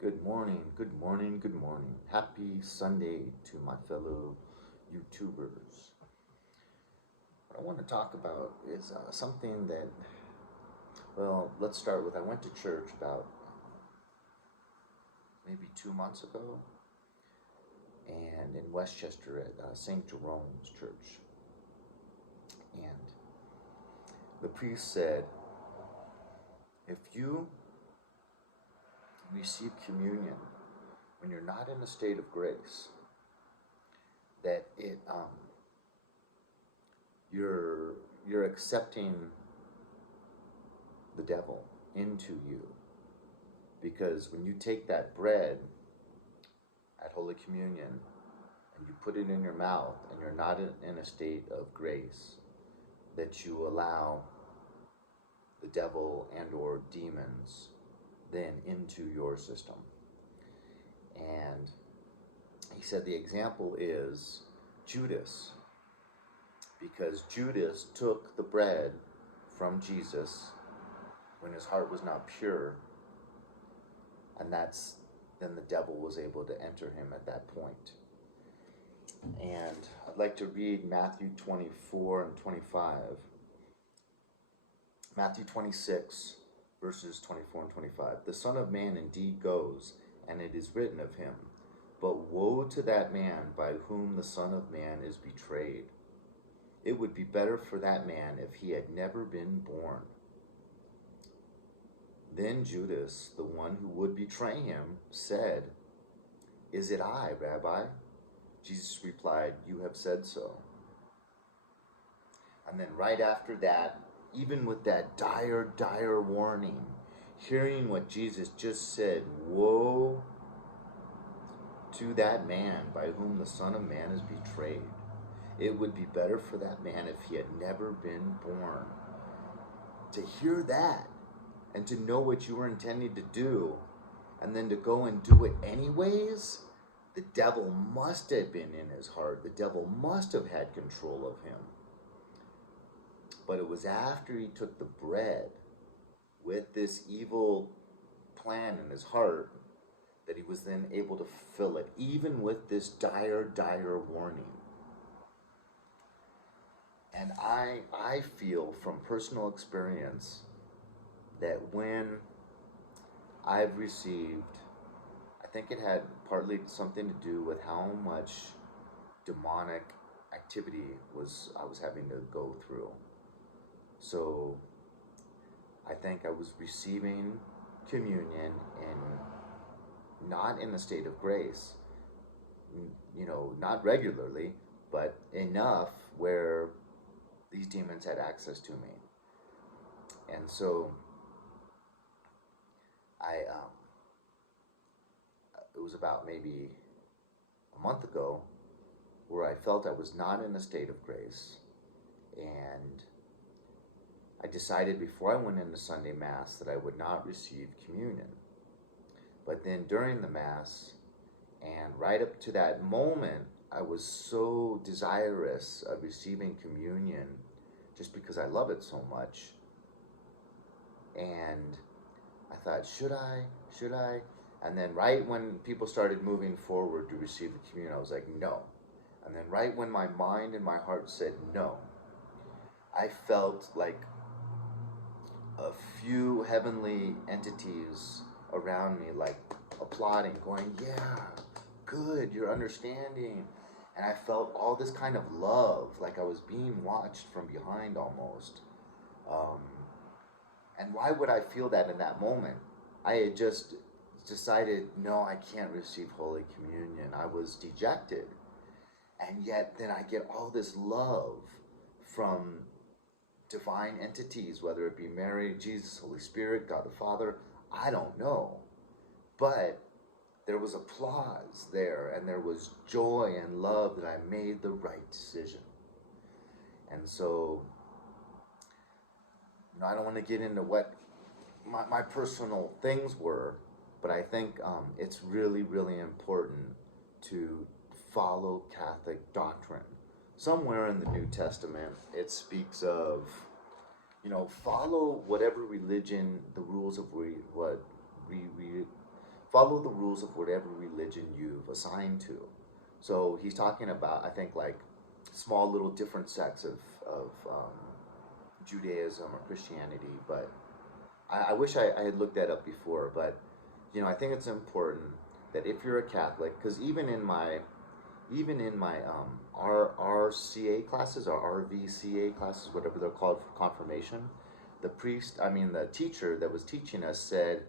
Good morning, good morning, good morning. Happy Sunday to my fellow YouTubers. What I want to talk about is something that, let's start with I went to church about maybe 2 months ago, and in Westchester at St. Jerome's Church. And the priest said, if you receive communion when you're not in a state of grace, that you're accepting the devil into you, because when you take that bread at Holy Communion and you put it in your mouth and you're not in a state of grace, that you allow the devil and or demons then into your system. And he said the example is Judas, because Judas took the bread from Jesus when his heart was not pure, and then the devil was able to enter him at that point. And I'd like to read Matthew 24 and 25. Matthew 26, verses 24 and 25. The Son of Man indeed goes, and it is written of him, but woe to that man by whom the Son of Man is betrayed. It would be better for that man if he had never been born. Then Judas, the one who would betray him, said, Is it I, Rabbi? Jesus replied, You have said so. And then right after that, even with that dire warning, hearing what Jesus just said, woe to that man by whom the Son of Man is betrayed. It would be better for that man if he had never been born. To hear that and to know what you were intending to do and then to go and do it anyways, the devil must have been in his heart. The devil must have had control of him. But it was after he took the bread with this evil plan in his heart that he was then able to fulfill it, even with this dire warning. And I feel from personal experience that when I've received, I think it had partly something to do with how much demonic activity I was having to go through. So I think I was receiving communion and not in a state of grace, not regularly, but enough where these demons had access to me. And so it was about maybe a month ago where I felt I was not in a state of grace, and I decided before I went into Sunday Mass that I would not receive communion. But then during the Mass, and right up to that moment, I was so desirous of receiving communion just because I love it so much. And I thought, should I? And then right when people started moving forward to receive the communion, I was like, no. And then right when my mind and my heart said no, I felt like a few heavenly entities around me, like applauding, going, yeah, good, you're understanding. And I felt all this kind of love, like I was being watched from behind almost. And why would I feel that in that moment? I had just decided, no, I can't receive Holy Communion. I was dejected. And yet then I get all this love from divine entities, whether it be Mary, Jesus, Holy Spirit, God the Father, I don't know. But there was applause there, and there was joy and love that I made the right decision. And so, I don't want to get into what my personal things were, but I think it's really, really important to follow Catholic doctrine. Somewhere in the New Testament, it speaks of, follow whatever religion, the rules of what follow the rules of whatever religion you've assigned to. So he's talking about, I think, like small little different sects of Judaism or Christianity. But I wish I had looked that up before. But I think it's important that if you're a Catholic, because even in my RCA classes or RVCA classes, whatever they're called for confirmation, the teacher that was teaching us said,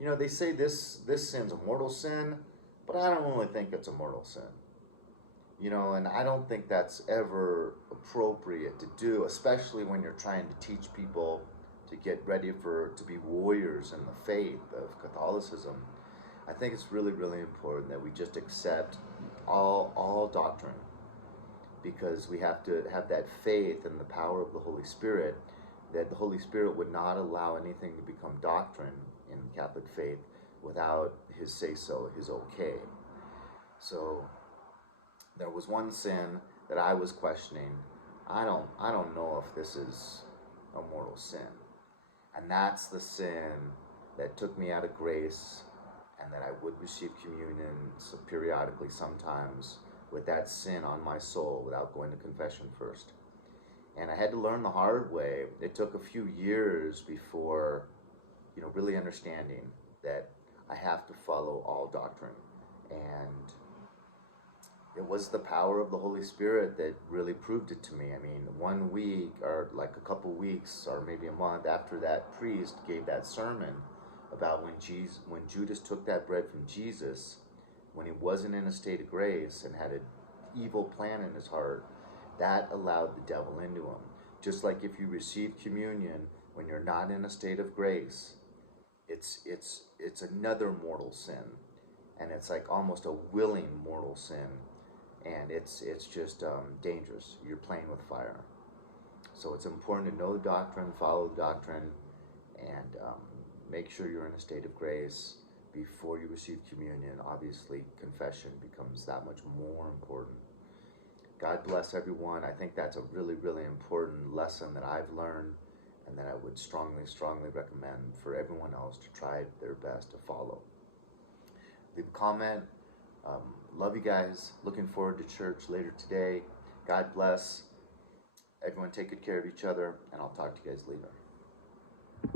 they say this sin's a mortal sin, but I don't really think it's a mortal sin. And I don't think that's ever appropriate to do, especially when you're trying to teach people to get ready to be warriors in the faith of Catholicism. I think it's really, really important that we just accept all doctrine, because we have to have that faith in the power of the Holy Spirit, that the Holy Spirit would not allow anything to become doctrine in the Catholic faith without his say-so, his okay. So there was one sin that I was questioning. I don't know if this is a mortal sin. And that's the sin that took me out of grace, and that I would receive communion periodically sometimes with that sin on my soul without going to confession first. And I had to learn the hard way. It took a few years before, really understanding that I have to follow all doctrine. And it was the power of the Holy Spirit that really proved it to me. I mean, 1 week or like a couple weeks or maybe a month after that priest gave that sermon about when Judas took that bread from Jesus, when he wasn't in a state of grace and had an evil plan in his heart, that allowed the devil into him. Just like if you receive communion when you're not in a state of grace, it's another mortal sin, and it's like almost a willing mortal sin, and it's just dangerous. You're playing with fire. So it's important to know the doctrine, follow the doctrine, and make sure you're in a state of grace before you receive communion. Obviously, confession becomes that much more important. God bless everyone. I think that's a really, really important lesson that I've learned, and that I would strongly, strongly recommend for everyone else to try their best to follow. Leave a comment. Love you guys. Looking forward to church later today. God bless. Everyone take good care of each other, and I'll talk to you guys later.